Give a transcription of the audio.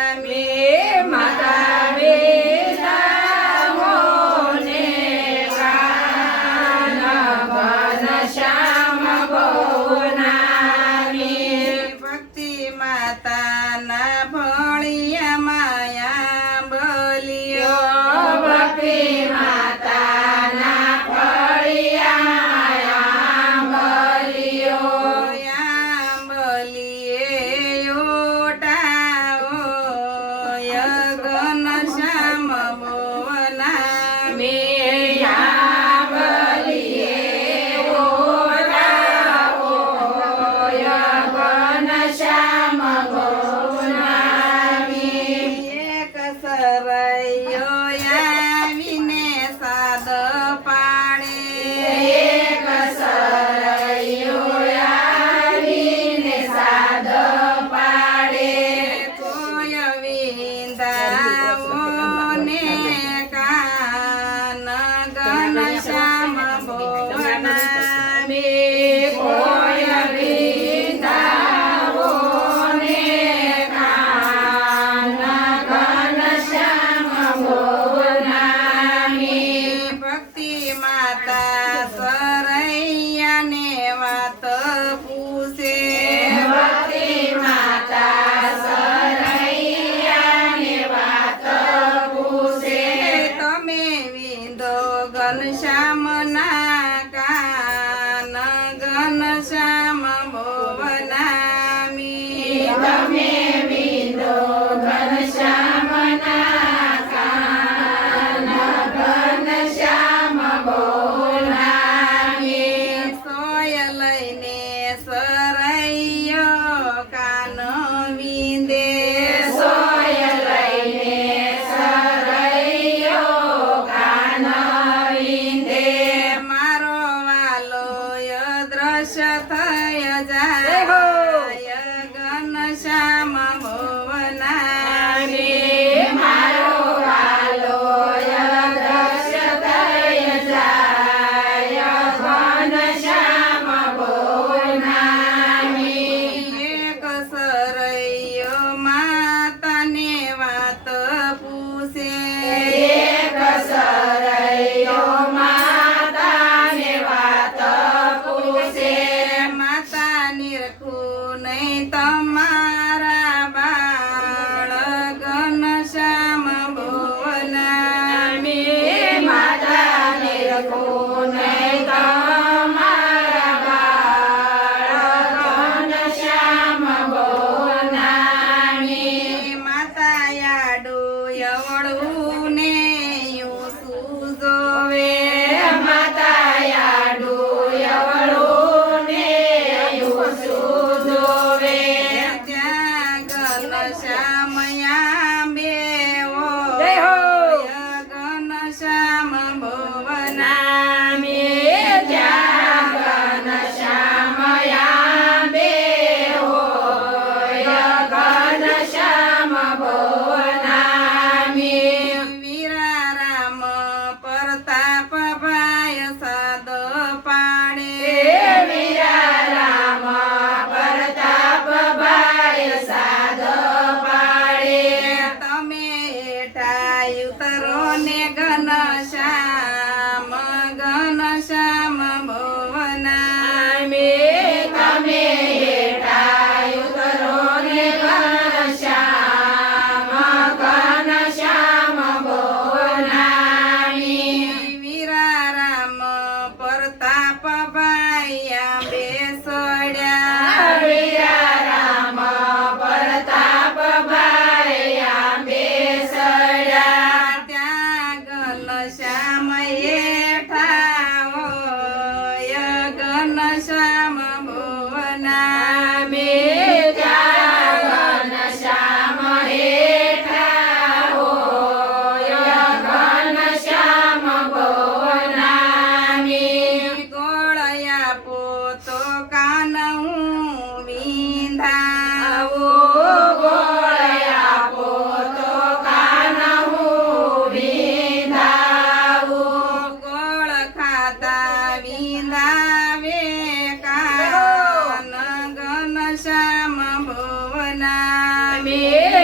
ભુવનામી માતા વેલા મોને કાન ઘનશ્યામ ભુવનામી ભક્તિ માતાના ભણિયા માયા બોલ્યો ભક્તિ માતાના ફળિયા બોલ્યો યા બોલીએ ઓટાઓ ઘનશ્યામ ભુવનામી મેયા બલિએ ઓરાઓ ઘનશ્યામ ભુવનામી એક સરૈયો આવીને સાદ પાડે એક સરૈયો આવીને સાદ પાડે કોઈ વિંદાઓને કાન ઘનશ્યામ ભુવનામી કોઈ વિંદાઓને કાન ઘનશ્યામ ભુવનામી ભક્તિ માતા સરૈયાને વાત પૂછે ભક્તિ માતા સરૈયાને વાત પૂછે તમે વિંદો ઘનશ્યામના કાન ઘનશ્યામ ભુવનામી તમે વિંદો ઘનશ્યામના કાન ઘનશ્યામ ભુવનામી સોય લઈને સરૈયો કાન વિંદે સોય લઈને સરૈયો કાન વિંદે મારો વાલો દ્રશ્ય થય જાય ઘનશ્યામ ભુવનામી મારો વાલો દ્રશ્ય થઈ જાય ઘનશ્યામ ભુવનામી એક સરૈયો માતાને વાત પૂછે એક સરૈયો માતાને વાત પૂછે માતા નિરખું નહીં તમારા બાળ ઘનશ્યામ ભુવનામી માતા નિરખુને તમારા બાળ ઘનશ્યામ ભુવનામી માતા યાડો યવળું ને યું સુજોવે માતા યાડુ યવળું ને યુસુ જોવે ત્યાં ઘનશ્યામ બેવો જય હો. ઘનશ્યામ ભુવનામી નામી ત્યાં ઘનશ્યામ યામે હોય ઘનશ્યામ ભુવનામી વીરારામ પ્રતાપ ભાઈ સાદ પાડે વીરા રામ પ્રતાપ ભાઈ સાદ પાડે તમે હેઠા ઉતરો ને ઘનશ્યામ ઘનશ્યામ ભુવનામી તમે હેઠા ઉતરો ને ઘનશ્યામ ઘનશ્યામ ભુવનામી વીરારામ પ્રતાપ ભાઈ બેસડ્યા વીરા રામ પ્રતાપ ભાઈ આંબે સડ્યા ત્યાં ઘનશ્યામ હેઠા હોય ઘનશ્યામ ભુવનામી ત્યાં ઘનશ્યામ હેઠા હોય ઘનશ્યામ ભુવનામી ગોળયા પોતો કાન હું વિંધાવો ગોળયા પોતો કાન હું વિંધાવું ગોળ ખાતા વિંધાવે કાન ઘનશ્યામ ભુવના મેળા